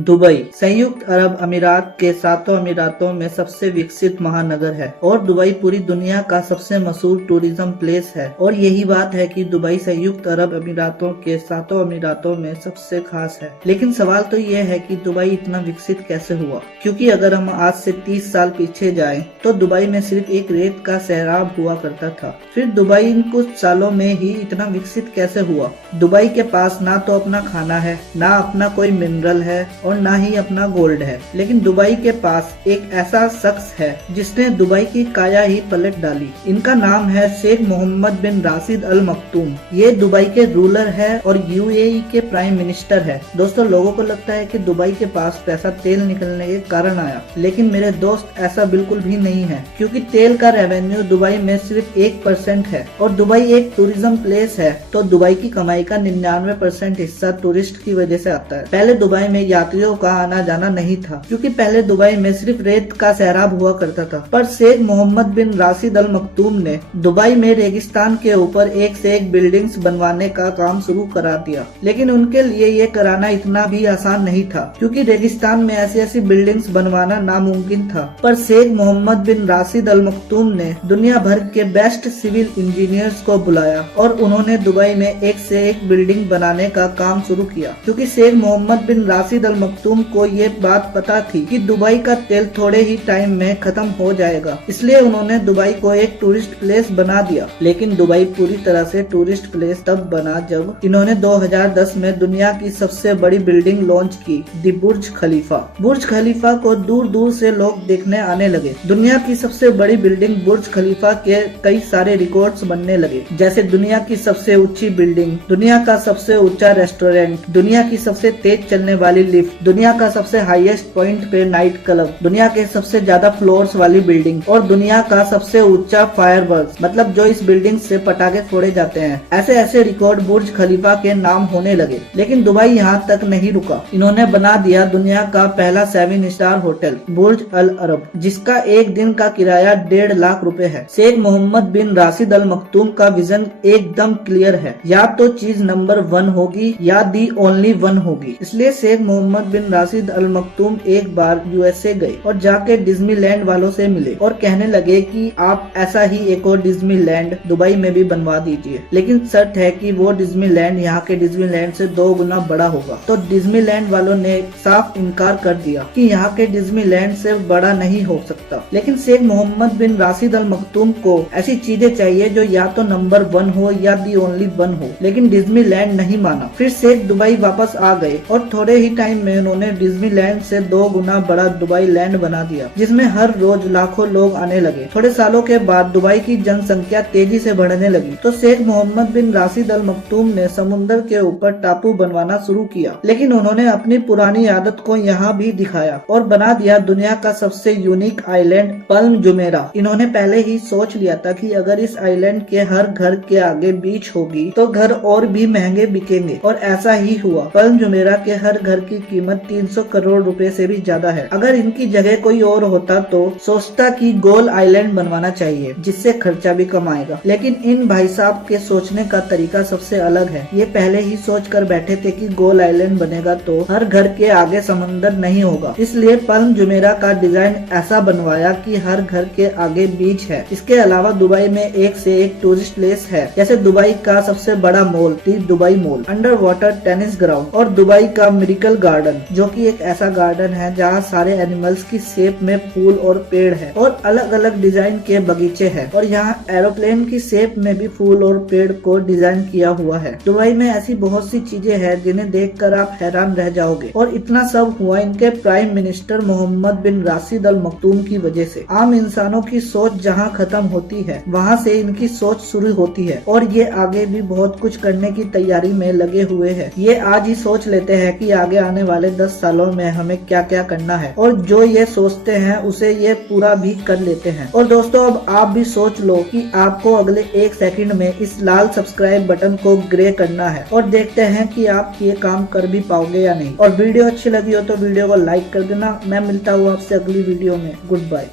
Dubai संयुक्त अरब अमीरात के 7 अमीरातों में सबसे विकसित महानगर है और दुबई पूरी दुनिया का सबसे मशहूर टूरिज्म प्लेस है। और यही बात है कि दुबई संयुक्त अरब अमीरातों के 7 अमीरातों में सबसे खास है। लेकिन सवाल तो ये है कि दुबई इतना विकसित कैसे हुआ, क्योंकि अगर हम आज से 30 साल पीछे जाएं तो दुबई में सिर्फ एक रेत का सैराब हुआ करता था। फिर दुबई इन कुछ सालों में ही इतना विकसित कैसे हुआ। दुबई के पास ना तो अपना खाना है, ना अपना कोई मिनरल है और ना ही अपना गोल्ड है, लेकिन दुबई के पास एक ऐसा शख्स है जिसने दुबई की काया ही पलट डाली। इनका नाम है शेख मोहम्मद बिन राशिद अल मखतूम। ये दुबई के रूलर है और यूएई के प्राइम मिनिस्टर है। दोस्तों, लोगों को लगता है कि दुबई के पास पैसा तेल निकलने के कारण आया, लेकिन मेरे दोस्त ऐसा बिल्कुल भी नहीं है, क्योंकि तेल का रेवेन्यू दुबई में सिर्फ 1% है और दुबई एक टूरिज्म प्लेस है, तो दुबई की कमाई का 99% हिस्सा टूरिस्ट की वजह से आता है। पहले दुबई में यात्रियों का आना जाना नहीं था, क्योंकि पहले दुबई में सिर्फ रेत का सैराब हुआ करता था। पर शेख मोहम्मद बिन राशिद अल मखतूम ने दुबई में रेगिस्तान के ऊपर एक से एक बिल्डिंग्स बनवाने का काम शुरू करा दिया। लेकिन उनके लिए ये कराना इतना भी आसान नहीं था, क्योंकि रेगिस्तान में ऐसी ऐसी बिल्डिंग्स बनवाना नामुमकिन था। पर शेख मोहम्मद बिन राशिद अल मखतूम ने दुनिया भर के बेस्ट सिविल इंजीनियर्स को बुलाया और उन्होंने दुबई में एक से एक बिल्डिंग बनाने का काम शुरू किया। क्योंकि शेख मोहम्मद बिन राशिद अल मखतूम को ये बात पता थी कि दुबई का तेल थोड़े ही टाइम में खत्म हो जाएगा, इसलिए उन्होंने दुबई को एक टूरिस्ट प्लेस बना दिया। लेकिन दुबई पूरी तरह से टूरिस्ट प्लेस तब बना जब इन्होंने 2010 में दुनिया की सबसे बड़ी बिल्डिंग लॉन्च की, दी बुर्ज खलीफा। बुर्ज खलीफा को दूर दूर से लोग देखने आने लगे। दुनिया की सबसे बड़ी बिल्डिंग बुर्ज खलीफा के कई सारे रिकॉर्ड्स बनने लगे, जैसे दुनिया की सबसे ऊंची बिल्डिंग, दुनिया का सबसे ऊंचा रेस्टोरेंट, दुनिया की सबसे तेज चलने वाली लिफ्ट, दुनिया का सबसे हाईएस्ट पॉइंट पे नाइट क्लब, दुनिया के सबसे ज्यादा फ्लोर्स वाली बिल्डिंग और दुनिया का सबसे ऊंचा फायरवर्क्स, मतलब जो इस बिल्डिंग से पटाखे फोड़े जाते हैं। ऐसे ऐसे रिकॉर्ड बुर्ज खलीफा के नाम होने लगे। लेकिन दुबई यहाँ तक नहीं रुका। इन्होंने बना दिया दुनिया का पहला 7 स्टार होटल बुर्ज अल अरब, जिसका एक दिन का किराया 1.5 लाख रुपए है। शेख मोहम्मद बिन राशिद अल मखतूम का विजन एकदम क्लियर है, या तो चीज नंबर 1 होगी या दी ओनली 1 होगी। इसलिए शेख मोहम्मद बिन राशिद अल मखतूम एक बार यूएसए गए और जाके डिज्नीलैंड वालों से मिले और कहने लगे कि आप ऐसा ही एक और डिज्नीलैंड दुबई में भी बनवा दीजिए, लेकिन शर्त है कि वो डिज्नीलैंड यहाँ के डिज्नीलैंड से 2 गुना बड़ा होगा। तो डिज्नीलैंड वालों ने साफ इनकार कर दिया कि यहाँ के डिज्नीलैंड से बड़ा नहीं हो सकता। लेकिन शेख मोहम्मद बिन राशिद अल मखतूम को ऐसी चीजें चाहिए जो या तो नंबर 1 हो या दी ओनली 1 हो, लेकिन डिज्नीलैंड नहीं माना। फिर शेख दुबई वापस आ गए और थोड़े ही टाइम में उन्होंने डिज्नीलैंड से 2 गुना बड़ा दुबई लैंड बना दिया, जिसमें हर रोज लाखों लोग आने लगे। थोड़े सालों के बाद दुबई की जनसंख्या तेजी से बढ़ने लगी, तो शेख मोहम्मद बिन राशिद अल मखतूम ने समुद्र के ऊपर टापू बनवाना शुरू किया। लेकिन उन्होंने अपनी पुरानी आदत को यहाँ भी दिखाया और बना दिया दुनिया का सबसे यूनिक आइलैंड पल्म जुमेरा। इन्होंने पहले ही सोच लिया था कि अगर इस आइलैंड के हर घर के आगे बीच होगी तो घर और भी महंगे बिकेंगे, और ऐसा ही हुआ। पल्म जुमेरा के हर घर की कीमत 300 करोड़ रुपए से भी ज्यादा है। अगर इनकी जगह कोई और होता तो सोचता कि गोल आइलैंड बनवाना चाहिए, जिससे खर्चा भी कम आएगा। लेकिन इन भाई साहब के सोचने का तरीका सबसे अलग है। ये पहले ही सोच कर बैठे थे कि गोल आइलैंड बनेगा तो हर घर के आगे समंदर नहीं होगा, इसलिए पल्म जुमेरा का डिजाइन ऐसा बनवाया कि हर घर के आगे बीच है। इसके अलावा दुबई में एक से एक टूरिस्ट प्लेस है, जैसे दुबई का सबसे बड़ा mall the Dubai mall, under water tennis ground और दुबई का मिरेकल गार्डन, जो कि एक ऐसा गार्डन है जहाँ सारे एनिमल्स की शेप में फूल और पेड़ है और अलग अलग डिजाइन के बगीचे हैं, और यहाँ एरोप्लेन की शेप में भी फूल और पेड़ को डिजाइन किया हुआ है। दुबई में ऐसी बहुत सी चीजें हैं जिन्हें देखकर आप हैरान रह जाओगे, और इतना सब हुआ इनके प्राइम मिनिस्टर मोहम्मद बिन राशिद अल मखतूम की वजह से। आम इंसानों की सोच जहाँ खत्म होती है, वहाँ से इनकी सोच शुरू होती है, और ये आगे भी बहुत कुछ करने की तैयारी में लगे हुए हैं। ये आज ही सोच लेते हैं कि आगे आने वाले 10 सालों में हमें क्या क्या करना है, और जो ये सोचते हैं उसे ये पूरा भी कर लेते हैं। और दोस्तों, अब आप भी सोच लो कि आपको अगले 1 सेकंड में इस लाल सब्सक्राइब बटन को ग्रे करना है, और देखते हैं कि आप ये काम कर भी पाओगे या नहीं। और वीडियो अच्छी लगी हो तो वीडियो को लाइक कर देना। मैं मिलता हूँ आपसे अगली वीडियो में। Good bye.